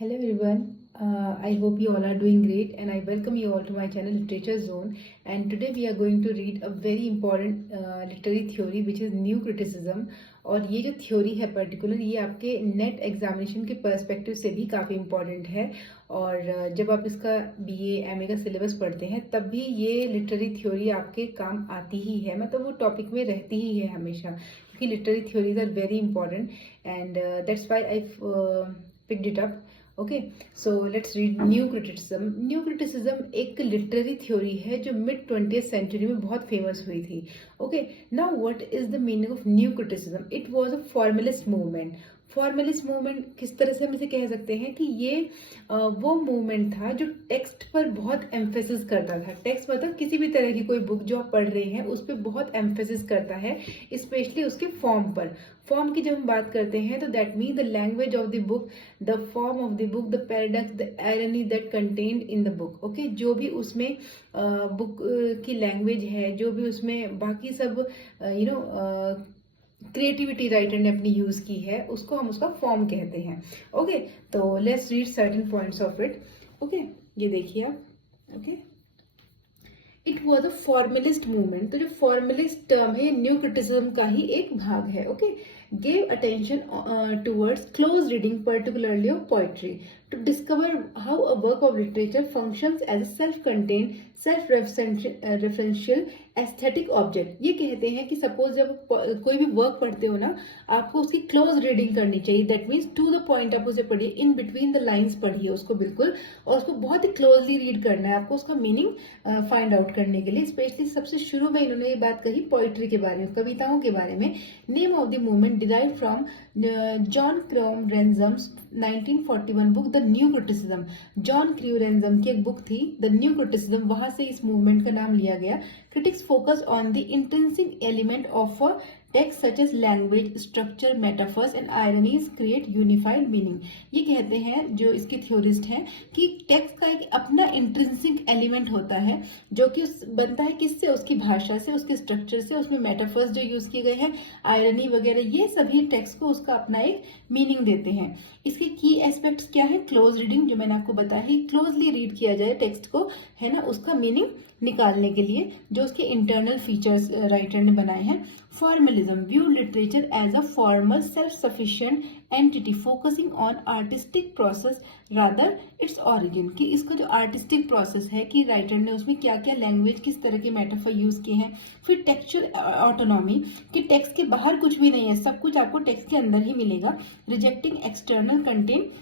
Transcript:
Hello everyone, I hope you all are doing great and I welcome you all to my channel Literature Zone, and today we are going to read a very important literary theory which is New Criticism। और ये जो theory है particular ये आपके net examination के perspective से भी काफ़ी इम्पॉर्टेंट है। और जब आप इसका बीए एमए का सिलेबस पढ़ते हैं तब भी ये लिटरेरी थ्योरी आपके काम आती ही है, मतलब वो टॉपिक में रहती ही है हमेशा, क्योंकि literary theories are very important and that's why I picked it up. Okay, so let's read new criticism. New criticism एक लिटरेरी थ्योरी है जो मिड 20th सेंचुरी में बहुत फेमस हुई थी। Okay, now what is the meaning of new criticism? It was a formalist movement. Formalist movement किस तरह से हम इसे कह सकते हैं कि ये वो मूवमेंट था जो टेक्स्ट पर बहुत एम्फेसिस करता था। टेक्स्ट मतलब किसी भी तरह की कोई बुक जो आप पढ़ रहे हैं उस पर बहुत एम्फेसिस करता है, स्पेशली उसके फॉर्म पर। फॉर्म की जब हम बात करते हैं तो that mean the language of the book, the form of the book, the paradox, the irony that contained in the book. Okay, जो भी उसमें बुक की लैंग्वेज है, जो भी उसमें बाकी सब क्रिएटिविटी राइटर ने अपनी यूज की है, उसको हम उसका फॉर्म कहते हैं। ओके, तो let's read certain points of it. Okay, ये देखिए आप। Okay, it was a formalist movement. तो जो फॉर्मलिस्ट टर्म है ये न्यू क्रिटिसिज्म का ही एक भाग है। Okay, gave attention towards close reading, particularly of poetry, to discover how a work of literature functions as a self-contained, self-referential aesthetic object। ये कहते हैं कि सपोज जब कोई भी वर्क पढ़ते हो ना, आपको उसकी क्लोज रीडिंग करनी चाहिए। That means to the point आप उसे पढ़िए, इन बिटवीन द लाइन्स पढ़िए उसको बिल्कुल, और उसको बहुत ही क्लोजली रीड करना है आपको उसका मीनिंग फाइंड आउट करने के लिए। स्पेशली सबसे शुरू में इन्होंने ये बात कही पोइट्री के बारे में, कविताओं के बारे में। Name of the movement derived from John Crew Renzum's 1941 book The New Criticism। John Crowe Ransom की एक बुक थी द न्यू क्रिटिसिज्म, वहां से इस मूवमेंट का नाम लिया गया। Critics focus on the intensive element of text such as language, structure, metaphors and ironies create unified meaning. ये कहते हैं जो इसके थ्योरिस्ट हैं कि टेक्स्ट का एक अपना इंट्रिंसिक एलिमेंट होता है जो कि बनता है किससे, उसकी भाषा से, उसके स्ट्रक्चर से, उसमें मेटाफर्स जो यूज किए गए हैं, आयरनी वगैरह, ये सभी टेक्स्ट को उसका अपना एक मीनिंग देते हैं। इसके की एस्पेक्ट्स क्या है? क्लोज रीडिंग, जो मैंने आपको बताया है, क्लोजली रीड किया जाए टेक्स्ट को, है ना, उसका मीनिंग निकालने के लिए जो उसके इंटरनल फीचर्स राइटर ने बनाए हैं। Formalism view literature as a formal self sufficient entity focusing on artistic process rather its origin. कि इसका जो आर्टिस्टिक प्रोसेस है कि राइटर ने उसमें क्या क्या लैंग्वेज, किस तरह के मेटाफर यूज किए हैं। फिर टेक्सचुअल ऑटोनॉमी, कि टेक्स्ट के बाहर कुछ भी नहीं है, सब कुछ आपको टेक्स्ट के अंदर ही मिलेगा। Rejecting external content.